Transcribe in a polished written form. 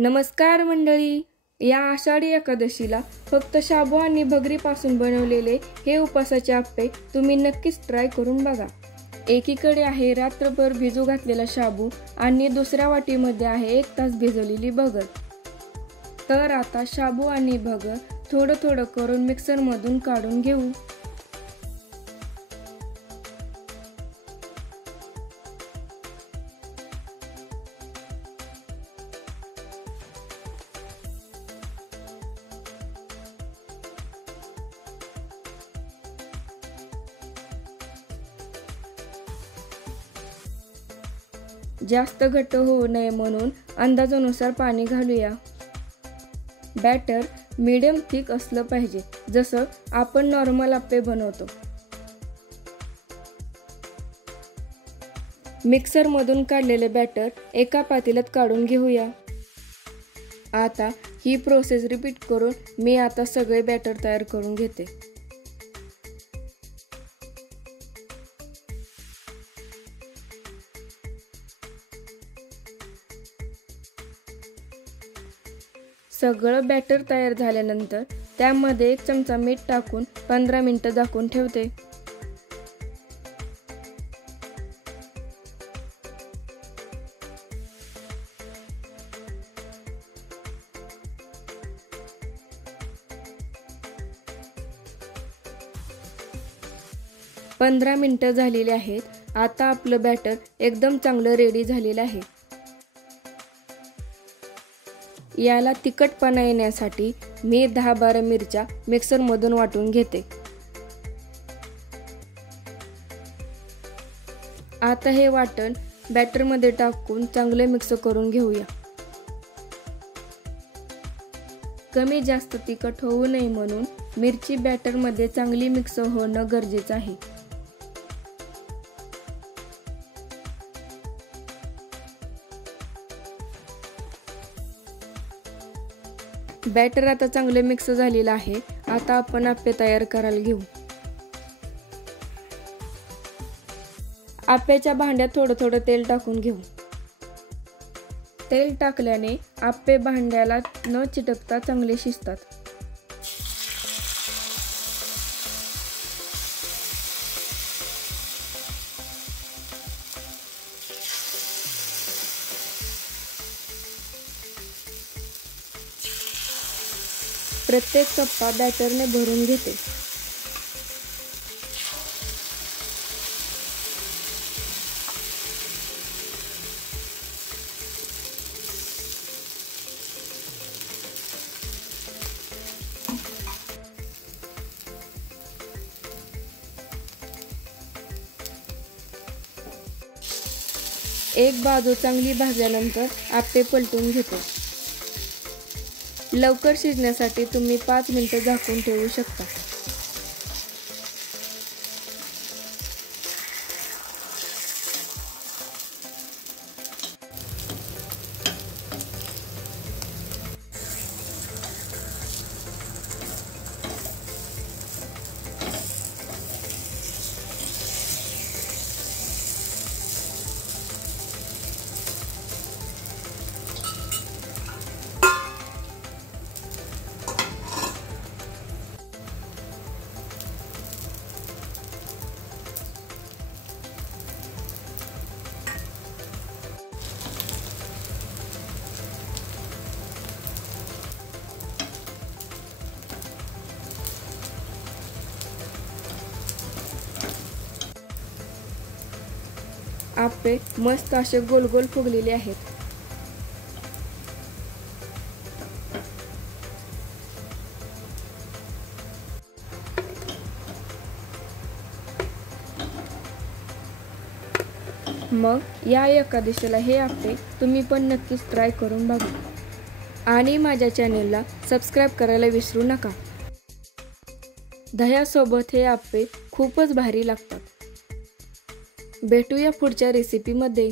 नमस्कार मंडळी. या आषाढी एकादशीला फक्त शाबू आणि भगरीपासून बनवलेले हे उपासाचे आप्पे तुम्ही नक्कीच ट्राय करून बघा. एकीकडे आहे रात्रभर भिजू घातलेला शाबू आणि दुसऱ्या वाटीमध्ये आहे 1 तास भिजवलेली भगर. तर आता शाबू आणि भगर थोडं थोडं करून मिक्सरमधून काढून घेऊ. जास्त घट्ट होऊ नये म्हणून अंदाजानुसार पाणी घालूया. बॅटर मीडियम थिक असलं पाहिजे, जसं आपण नॉर्मल आप्पे बनवतो. मिक्सरमधून काढलेले बॅटर एका पातेल्यात काढून घेऊया. आता ही प्रोसेस रिपीट करून मी आता सगळे बॅटर तयार करून घेते. सगळं बॅटर तयार झाल्यानंतर त्यामध्ये 1 चमचा मीठ टाकून 15 मिनिटं झाकून ठेवते. पंधरा मिनिटं झालेली आहेत. आता आपलं बॅटर एकदम चांगलं रेडी झालेलं आहे. याला तिखटपणा येण्यासाठी मी 10-12 मिरच्या मिक्सरमधून वाटून घेते. आता हे वाटण बॅटरमध्ये टाकून चांगले मिक्स करून घेऊया. कमी जास्त तिखट होऊ नये म्हणून मिरची बॅटरमध्ये चांगली मिक्स होणं गरजेचं आहे. बॅटर आता चांगले मिक्स झालेलं आहे. आता आपण आप्पे तयार करायला घेऊ. आप्याच्या भांड्यात थोडं थोडं तेल टाकून घेऊ. तेल टाकल्याने आप्पे भांड्याला न चिटकता चांगले शिजतात. प्रत्येक कप्पा बॅटरने भरून घेते. एक बाजू चांगली भाजल्यानंतर आप्पे पलटून घेतो. लवकर शिजण्यासाठी तुम्ही 5 मिनिटं झाकून ठेवू शकता. आप्पे मस्त असे गोल गोल फुगलेले आहेत. मग या एकादशीला हे आप्पे तुम्ही पण नक्कीच ट्राय करून बघा. आणि माझ्या चॅनेलला सबस्क्राईब करायला विसरू नका. दह्यासोबत हे आप्पे खूपच भारी लागतात. भेटूया पुढच्या रेसिपीमध्ये.